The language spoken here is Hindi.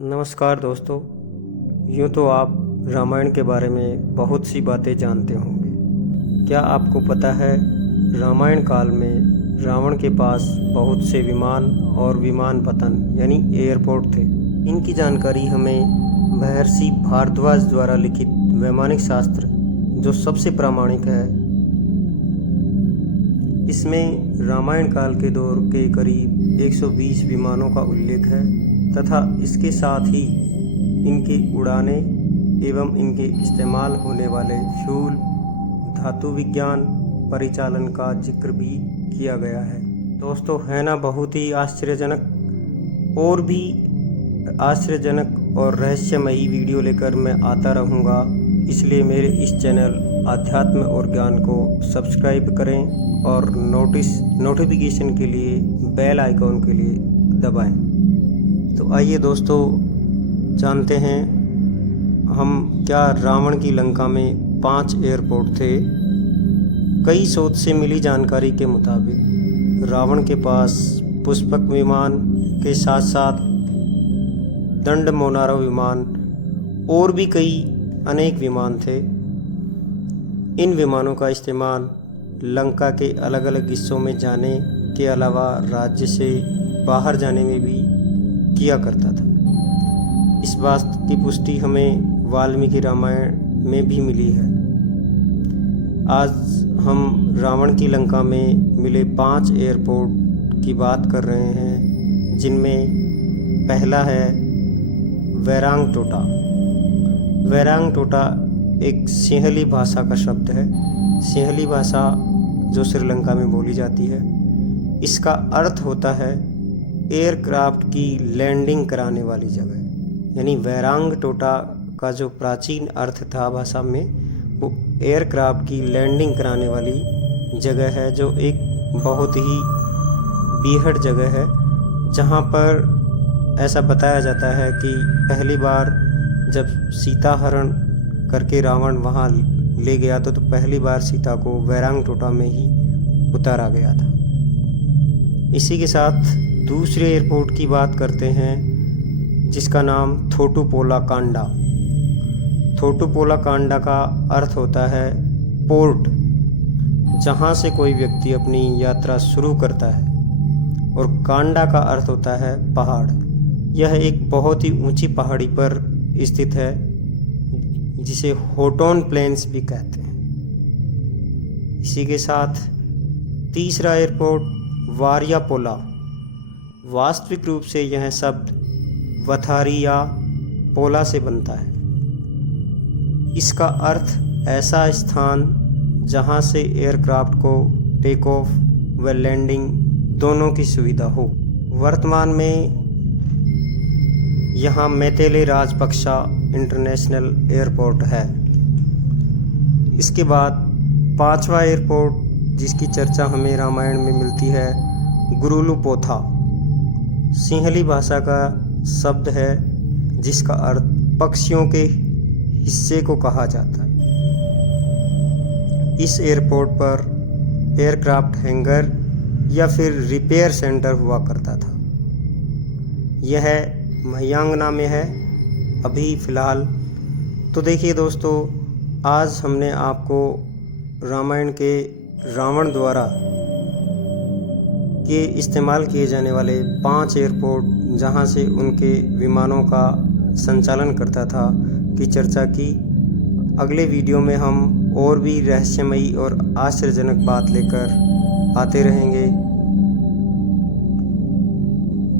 नमस्कार दोस्तों। यूँ तो आप रामायण के बारे में बहुत सी बातें जानते होंगे। क्या आपको पता है रामायण काल में रावण के पास बहुत से विमान और विमान पतन यानी एयरपोर्ट थे। इनकी जानकारी हमें महर्षि भारद्वाज द्वारा लिखित वैमानिक शास्त्र जो सबसे प्रामाणिक है, इसमें रामायण काल के दौर के करीब 120 विमानों का उल्लेख है तथा इसके साथ ही इनके उड़ाने एवं इनके इस्तेमाल होने वाले फ्यूल, धातु विज्ञान, परिचालन का जिक्र भी किया गया है। दोस्तों, है ना बहुत ही आश्चर्यजनक। और भी आश्चर्यजनक और रहस्यमयी वीडियो लेकर मैं आता रहूँगा, इसलिए मेरे इस चैनल आध्यात्म और ज्ञान को सब्सक्राइब करें और नोटिफिकेशन के लिए बेल आइकॉन के लिए दबाएं। तो आइए दोस्तों, जानते हैं हम क्या रावण की लंका में 5 एयरपोर्ट थे। कई स्रोत से मिली जानकारी के मुताबिक रावण के पास पुष्पक विमान के साथ साथ दंड मोनारो विमान और भी कई अनेक विमान थे। इन विमानों का इस्तेमाल लंका के अलग अलग हिस्सों में जाने के अलावा राज्य से बाहर जाने में भी किया करता था। इस बात की पुष्टि हमें वाल्मीकि रामायण में भी मिली है। आज हम रावण की लंका में मिले 5 एयरपोर्ट की बात कर रहे हैं, जिनमें पहला है वैरांग टोटा। वैरांग टोटा एक सिंहली भाषा का शब्द है। सिंहली भाषा जो श्रीलंका में बोली जाती है, इसका अर्थ होता है एयरक्राफ्ट की लैंडिंग कराने वाली जगह। यानी वैरांग टोटा का जो प्राचीन अर्थ था भाषा में, वो एयरक्राफ्ट की लैंडिंग कराने वाली जगह है, जो एक बहुत ही बीहड़ जगह है, जहाँ पर ऐसा बताया जाता है कि पहली बार जब सीता हरण करके रावण वहाँ ले गया तो पहली बार सीता को वैरांग टोटा में ही उतारा गया था। इसी के साथ दूसरे एयरपोर्ट की बात करते हैं, जिसका नाम थोटुपोला कांडा। थोटुपोला कांडा का अर्थ होता है पोर्ट, जहाँ से कोई व्यक्ति अपनी यात्रा शुरू करता है, और कांडा का अर्थ होता है पहाड़। यह एक बहुत ही ऊंची पहाड़ी पर स्थित है, जिसे होटोन प्लेन्स भी कहते हैं। इसी के साथ तीसरा एयरपोर्ट वारियापोला। वास्तविक रूप से यह शब्द वथारी या पोला से बनता है। इसका अर्थ ऐसा स्थान जहां से एयरक्राफ्ट को टेक ऑफ व लैंडिंग दोनों की सुविधा हो। वर्तमान में यहाँ मैतेले राजपक्षा इंटरनेशनल एयरपोर्ट है। इसके बाद 5वां एयरपोर्ट जिसकी चर्चा हमें रामायण में मिलती है, गुरुलुपोथा। सिंहली भाषा का शब्द है, जिसका अर्थ पक्षियों के हिस्से को कहा जाता है। इस एयरपोर्ट पर एयरक्राफ्ट हैंगर या फिर रिपेयर सेंटर हुआ करता था। यह महियांगना में है अभी फ़िलहाल। तो देखिए दोस्तों, आज हमने आपको रामायण के रावण द्वारा के इस्तेमाल किए जाने वाले 5 एयरपोर्ट, जहां से उनके विमानों का संचालन करता था, की चर्चा की। अगले वीडियो में हम और भी रहस्यमयी और आश्चर्यजनक बात लेकर आते रहेंगे।